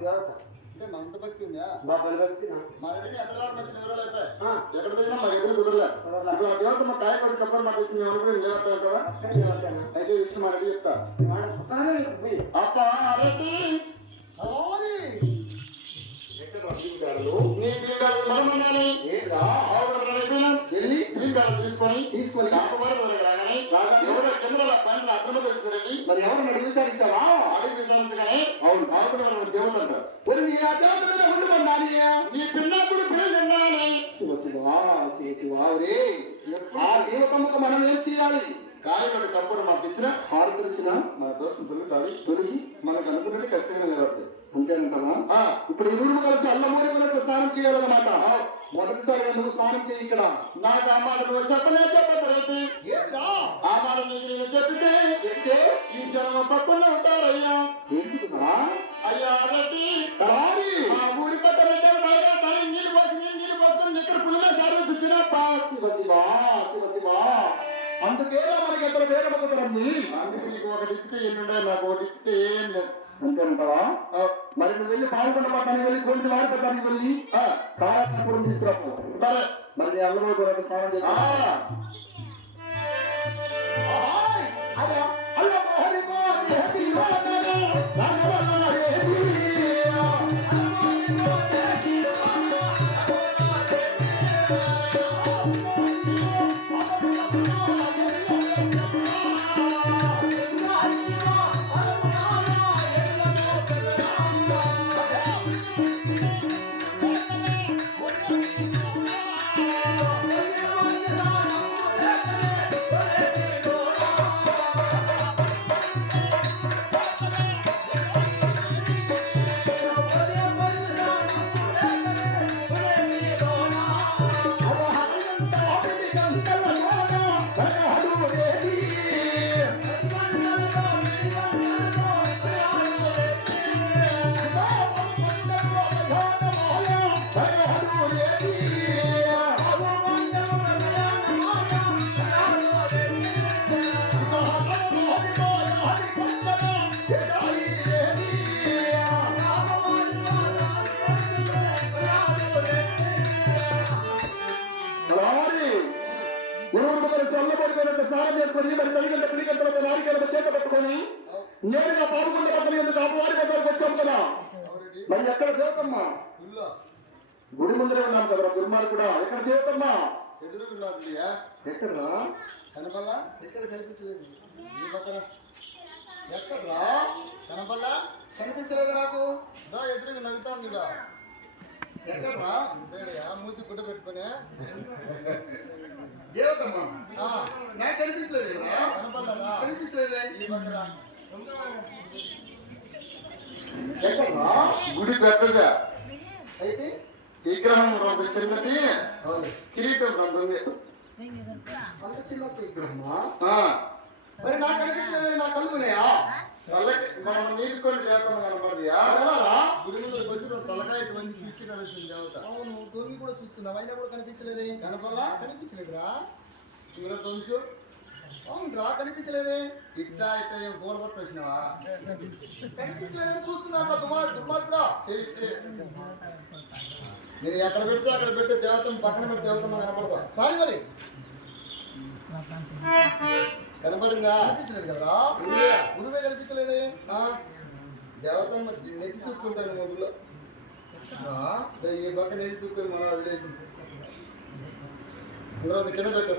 దేవత అంటే మంత భక్తి ఉందా? మా పని భక్తి నా. మా రెడ్డి ఎదరగారు మంచి నిద్రలు అయిపోయి ఆ, ఎక్కడ తిరిగినా మా ఎదురు కుదరలే. ఇప్పుడు ఆ దేవత మా కాయ కొట్టి కప్పని మాట ఇస్తుంది అనుకుని ఏం చేస్తావు కదా. అయితే విషయం మా రెడ్డి చెప్తా. అప్ప రెడ్డి నీ బిల్డాలు మనమన్నాని? ఆవిడ వెళ్ళి తీసుకొని తీసుకొని జరగాలని ఎవరో పైన మరి ఎవరు నన్ను విచారించావా అడిగి విచారించగానే అవును ఆవిడ దేవత అంటారు మరి నీ ఆ దేవత మీద ఉండమన్నాని నీ పిన్నప్పుడు పిల్లలు తిన్నాలని శివ శివ శివ శివ ఒరే, ఆ దేవతమ్మకు మనం ఏం చేయాలి? కాయలు కప్పులు మాకు ఇచ్చిన హారు తెలిసిన మన దోస్తు తొలుగుతుంది తొలగి మనకు అనుకున్నట్టు ఖచ్చితంగా నిలబడుతుంది అంతేనంటావా ఆ, ఇప్పుడు ఇరువురు కలిసి అల్లమూరి మనకు స్నానం చేయాలన్నమాట. మొదటిసారి నువ్వు స్నానం చేయి ఇక్కడ? నాకు ఆ మాట నువ్వు చెప్పలే చెప్పలేదు ఏంటా ఆ మాట నేను చెప్పితే చెప్తే ఈ జనం పక్కన ఉంటారయ్యా. ఏంటిదా అయ్యా రెడ్డి శివ శివ శివ. శివ అందుకేలా మనకి ఎక్కడ వేరమకుతారని అందుకు నీకు ఒకటి ఇప్పితే ఎన్నుండే నాకు ఒకటి ఇప్పితే ఏం లేదు. అంతేనంటావా? ఆ, మరి నువ్వు వెళ్ళి పాల్గొన్న పట్టానికి వెళ్ళి కొన్ని వాడిపట్టానికి వెళ్ళి ఆ, కారాపురం తీసుకురాపు. సరే. మరి అల్లమూరి కొరకు స్నానం చేసి నేరుగా పాల్గొండ పక్కన ఎందుకు అపవారి దగ్గరకు వచ్చాం కదా? మరి ఎక్కడ దేవతమ్మా గుడి ముందరే ఉన్నాం కదా దుర్మార్గు కూడా. ఎక్కడ దేవతమ్మా ఎదురుకున్నాడు ఎక్కడరా? కనపల్లా? ఎక్కడ కనిపించలేదు? ఈ పక్కన. ఎక్కడ్రా? కనపల్లా? కనిపించలేదు నాకు. దా ఎదురుగా నవ్వుతాను ఇక ఎక్కడ్రా? దేడయా మూతి గుడ్డ పెట్టుకుని. దేవతమ్మా ఆ, నాకు కనిపించలేదు కనపల్లదా కనిపించలేదే. ఈ పక్కన. ఎక్కడరా? గుడి పెద్దగా. అయితే? విగ్రహం రోజు చిన్నది కిరీటం అంత ఉంది. మరి నాకు కనిపించలేదు నా కలుపునేయా తలకి మనం నీటి కొన్ని చేస్తాం కనపడదియా గుడి ముందరకు వచ్చి తలకాయ ఇటువంటి చూచి కనిపిస్తుంది దేవత. అవును తొంగి కూడా చూస్తున్నావు. అయినా కూడా కనిపించలేదే. కనపల్లా కనిపించలేదురా. ఇవర తొంచు అవునరా కనిపించలేదే. ఇట్లా ఇట్లా ఏం ఫోన్ పట్టు వచ్చినావా కనిపించలేదని చూస్తున్నా దుమార్ మీరు ఎక్కడ పెడితే అక్కడ పెట్టి దేవతం పక్కన పెట్టి దేవతం కనపడతా సారీ మరి. కనపడిందా? కనిపించలేదు కదా గురువే గురువే కనిపించలేదే. దేవతమ్మ దేవతం మరి నెత్తి చూసుకుంటాను మొబైల్లో ఈ పక్కన నెత్తి తుక్కు మనం వదిలేసింది. అందరూ కింద పెట్టు.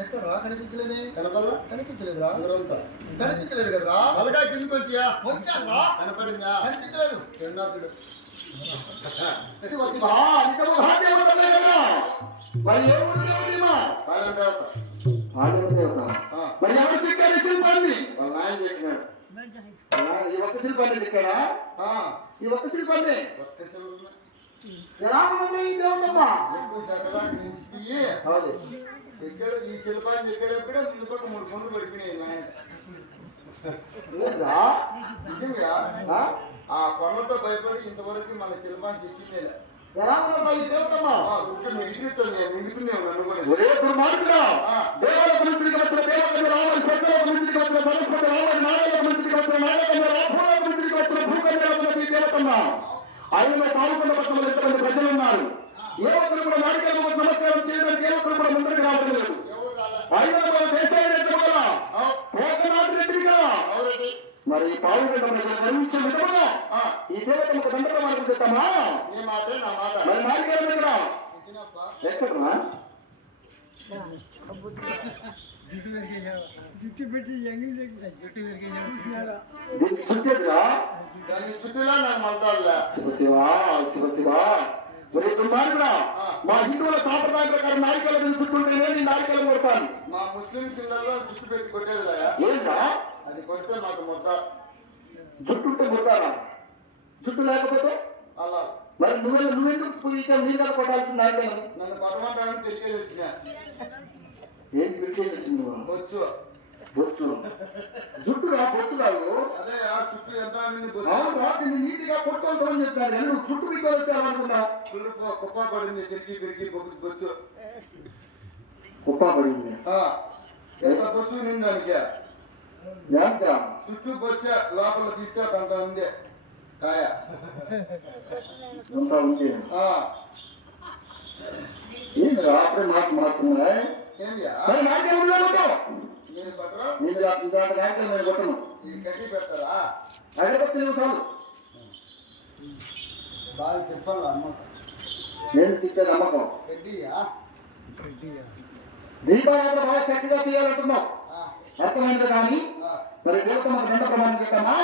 ఎక్కడ్రా కనిపించలేదే. కనపల్లా కనిపించలేదురా. అంతా కనిపించలేదు కదరా. తలకాయ కిందకి వచ్చియా వచ్చారా కనపడిందా? కనిపించలేదు. రెండాకుడు మరి ఎవరు ఈ శిల్పాన్ని? చెప్పినాడు ఈ ఒక్క శిల్పాన్ని ఆ, ఈ ఒక్క శిల్పాన్ని? ఒక్క శిలువ ఎలా ఉన్నది ఈ ఎక్కువ శకలాన్ని ఇక్కడ ఈ శిల్పాన్ని ఎక్కడెక్కడ ముందు మూడు పనులు పడిపోయినాయి నిజంగా ఆ? కొండతో భయపడి ఇంతవరకు మన శిల్పాన్ని తెచ్చిందే ఎలా ఉన్నదా ఈ దేవతమ్మ గురించి రావాలి గురించి రావాలి ఆయనలో పాల్గొన్న పట్టణంలో ఎంతమంది ప్రజలు ఉన్నారు? ఏ ఒక్కరు కూడా నాయకులకు నమస్కారం చేయడానికి ఏ ఒక్కరు కూడా ముందుకు రావడం లేదు. ఆయన కదా. అవు, పోకనాటి కదా. మరి పాల్గొన్న ప్రజలు గర్వించే విధముగా ఈ చేస్తామా నీ మాటే నా మాట. మరి నాయకులు ఎక్కడ ఇచ్చినప్ప ఎక్కడరా జుట్టు పెట్టి జుట్టు చుట్టేదిరా దానికి చుట్టూలా మా హిందువుల సాంప్రదాయ ప్రకారం నాయకులను చుట్టుంటేనే నీ నాయకులను కొడతాను. మా ముస్లింస్ ఇళ్ళల్లో జుట్టు పెట్టి కొట్టేదిలే. ఏంటా? అది కొడితే నాకు మొట్ట చుట్టుంటే కొడతారా చుట్టు లేకపోతే? అలా. మరి నువ్వు నువ్వెందుకు పోయి ఇక్కడ నీ దగ్గర కొట్టాల్సిన నాయకులను నన్ను కొట్టమంటానని వచ్చిన. ఏం పిలిచేసి నువ్వు బొచ్చు జుట్టు రా కాదు అదే ఆ చుట్టూ ఎంత అవును రా నిన్ను నీటిగా కొట్టుకోవాలని అనుకున్నా కుళ్ళిపో కుప్ప పడింది పిరికి పిరికి బొచ్చు బొచ్చు. కుప్పా పడింది. ఆ, ఎంత బొచ్చు నింది దానికి? చుట్టూ బొచ్చే లోపల తీస్తే అంత ఉంది. కాయ. అంతా ఉంది. ఏంటి రా అప్పుడే మాట నాయకులు కొట్టు నేను పట్టరా నేను దాంట్లో నాయకులు నేను కొట్టను. పెడతారా? అగరబత్తి చాలు బాగా చెప్పాలి అమ్మ నేను తిప్పే నమ్మకం. గడ్డియా దీపారాధన బాగా చక్కగా చేయాలంటున్నావు. ఆ, అర్థమైంది కానీ. మరి దేవత మన గంట ప్రమాణం చేస్తామా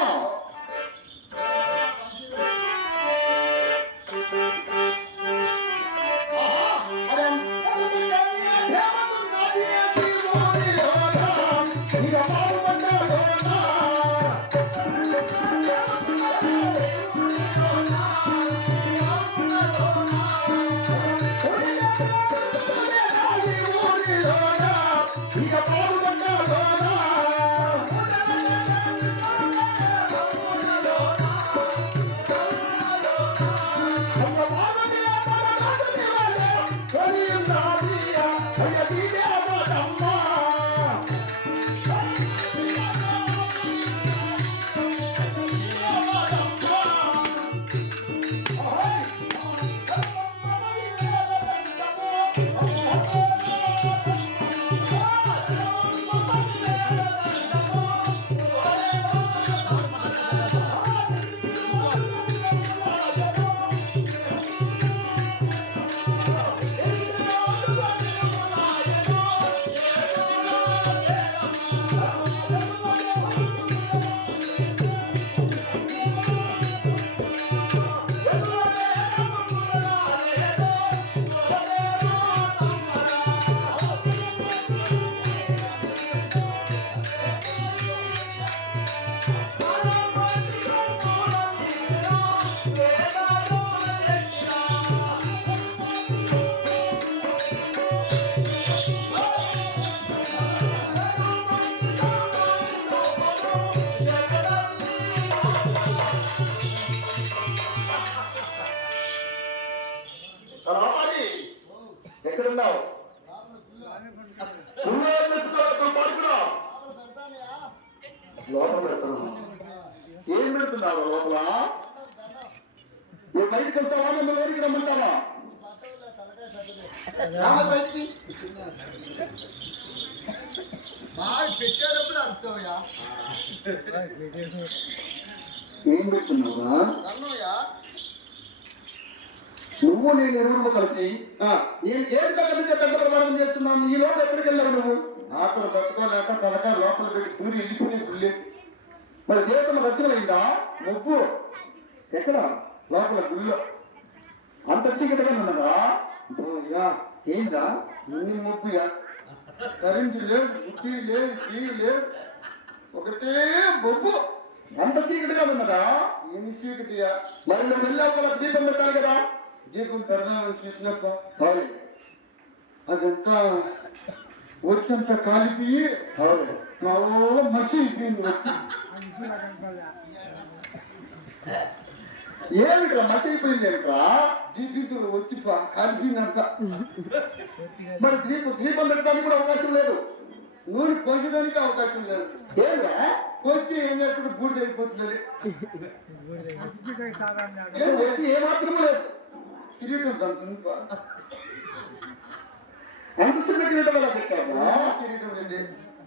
ఎక్కడున్నావు? లోపల పెడుతున్నావా ఏం పెడుతున్నావా లోపల? నువ్వు బయటకు వస్తావా? నన్ను లోనికి రమ్మంటావా? రామ బయటికి. బాగా పెట్టేటప్పుడు అర్థమయ్యా ఏం పెడుతున్నావా నువ్వు నేను ఎరువులు కలిసి నేను ఏం కనిపించే పెద్ద ప్రమాణం చేస్తున్నాను. ఈ లోపల ఎక్కడికి వెళ్ళావు నువ్వు? ఆకలి పట్టుకోలేక తనక లోపల పెట్టి తూరి వెళ్ళిపోయి గుళ్ళే. మరి దేవతను రచనమైందా ముగ్గు ఎక్కడ? లోపల గుళ్ళో. అంత చీకటిగా ఉన్నదా? యా ఏందా? ఇన్ని ముగ్గుయా కరెంటు లేదు బుద్ధి లేదు టీ లేదు. ఒకటే బొగ్గు. అంత చీకటిగా ఉన్నదా? ఏమి చీకటియా? మరి నువ్వు వెళ్ళావు కదా దీపం పెట్టాలి కదా? దీపం పెడదామని చూసినప్ప అవును అదంతా అవును నా మసి ఏమిట్రా మసి అయిపోయింది ఏమిట్రా? దీపితులు వచ్చి పా- కాలిపోయిందంత మరి దీపం దీపం పెట్టడానికి కూడా అవకాశం లేదు. నూనె పోసేదానికి అవకాశం లేదు. ఏమిరా వచ్చి ఏం చేస్తుంది బూడిద అయిపోతుంది అతిథిగా సాగన్నాడు ఏ వచ్చి ఏ మాత్రమూ లేదు. కిరీటం అంత చిన్న కిరీటం ఎలా పెట్టావా? కిరీటం అండి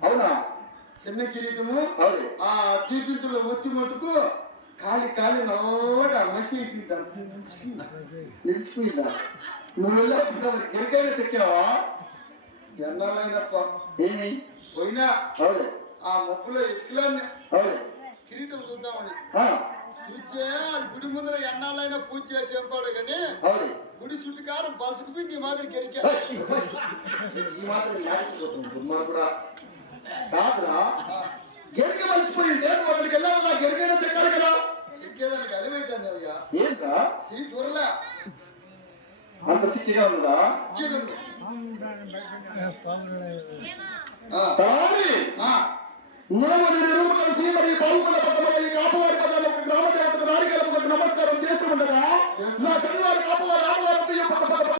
అవునా? చిన్న కిరీటము. అవును. ఆ చీపించులో వచ్చి మటుకు కాలి కాలి నల్లగా మసి నిలిచిపోయిందా? నువ్వు వెళ్ళాల్సిన గిరికైనా చెక్కావా? ఎన్నాళ్ళైనప్ప ఏమి? పోయినా అవును. ఆ మొక్కులో ఎట్లా అవును. కిరీటం చూద్దామని. చూచే అది గుడి ముందర ఎన్నాళ్ళైనా పూజ చేసి చెప్పాడు కానీ అవును గుడి చుట్టుకారు బలుసుకుపోయింది ఈ మాదిరి కెరికా ఈ మాత్రం లేకపోతుంది దుర్మార్గుడా కాదురా గిరిక మర్చిపోయింది నువ్వు అక్కడికి వెళ్ళావు నా గిరికైనా చెక్కాలి కదా చెక్కేదానికి అలివైతుంది అయ్యా ఏంట్రా సీట్ ఊరలే అంత సిక్కిగా ఉందా ఇచ్చేదండి కానీ ఆ, నేను నిరువు కలిసి మరి బాగుపడ పట్టణంలో ఈ కాపువారి రామదేవతకు నారికేలకు నమస్కారం చేస్తుండగా నా శనివారం రామవారు రామవారు